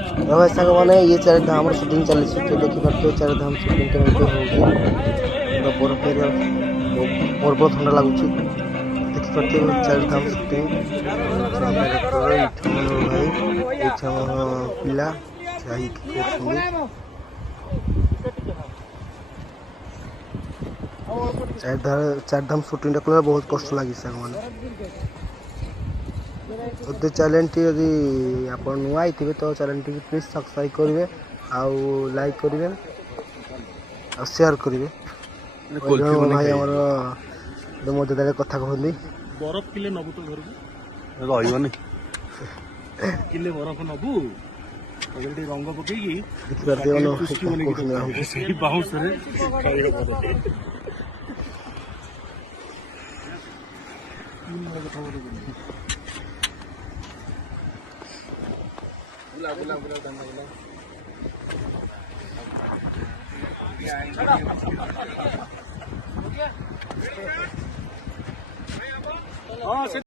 भाई साग मैंने ये चारिधाम सुटिंग चली तो देखिए चारिधाम सुटिंग केमती हो बरफ पर्व ठंडा लगुच देखिए चारिधाम सुटिंग भाई पिला चारिधाम सुटिंग कला बहुत कष्ट लगी साग मैंने तो चैनल टी यदि आप नुआ थे तो चैनल टी प्लीज सब्सक्राइब करेंगे आउ लाइक करेंगे और शेयर करेंगे भाई आमर मजा दार कथा कहती बरफ किले नबु तो घर किले बरफ नबु रंग पकईकी बाउंस बुला